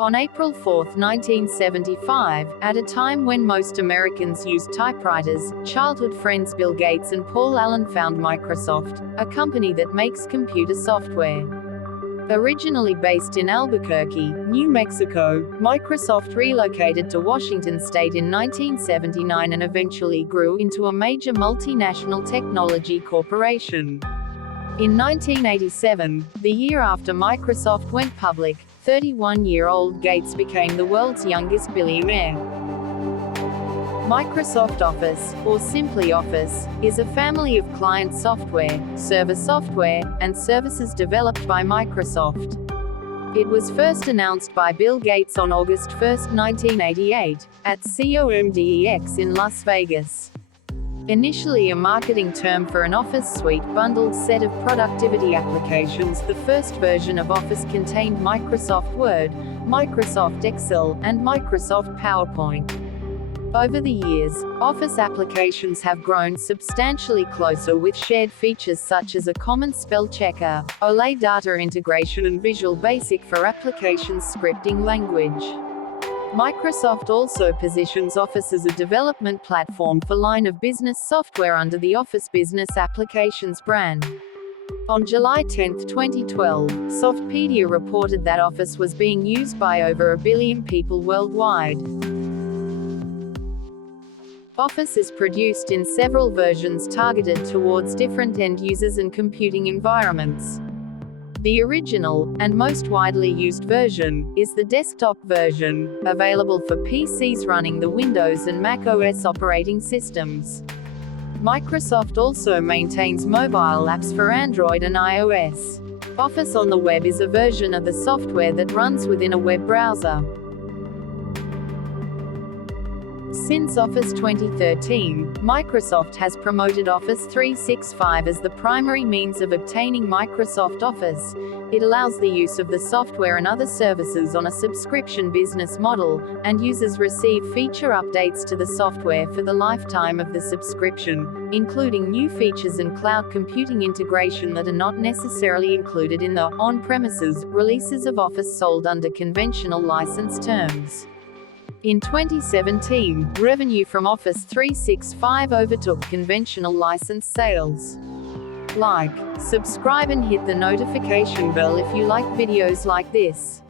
On April 4, 1975, at a time when most Americans used typewriters, childhood friends Bill Gates and Paul Allen found Microsoft, a company that makes computer software. Originally based in Albuquerque, New Mexico, Microsoft relocated to Washington State in 1979 and eventually grew into a major multinational technology corporation. In 1987, the year after Microsoft went public, 31-year-old Gates became the world's youngest billionaire. Microsoft Office, or simply Office, is a family of client software, server software, and services developed by Microsoft. It was first announced by Bill Gates on August 1, 1988, at COMDEX in Las Vegas. Initially a marketing term for an Office suite bundled set of productivity applications, the first version of Office contained Microsoft Word, Microsoft Excel, and Microsoft PowerPoint. Over the years, Office applications have grown substantially closer with shared features such as a common spell checker, OLE data integration and Visual Basic for application scripting language. Microsoft also positions Office as a development platform for line of business software under the Office Business Applications brand. On July 10, 2012, Softpedia reported that Office was being used by over 1 billion people worldwide. Office is produced in several versions targeted towards different end users and computing environments. The original, and most widely used version, is the desktop version, available for PCs running the Windows and Mac OS operating systems. Microsoft also maintains mobile apps for Android and iOS. Office on the web is a version of the software that runs within a web browser. Since Office 2013, Microsoft has promoted Office 365 as the primary means of obtaining Microsoft Office. It allows the use of the software and other services on a subscription business model, and users receive feature updates to the software for the lifetime of the subscription, including new features and cloud computing integration that are not necessarily included in the on-premises releases of Office sold under conventional license terms. In 2017, revenue from Office 365 overtook conventional license sales. Like, subscribe and hit the notification bell if you like videos like this.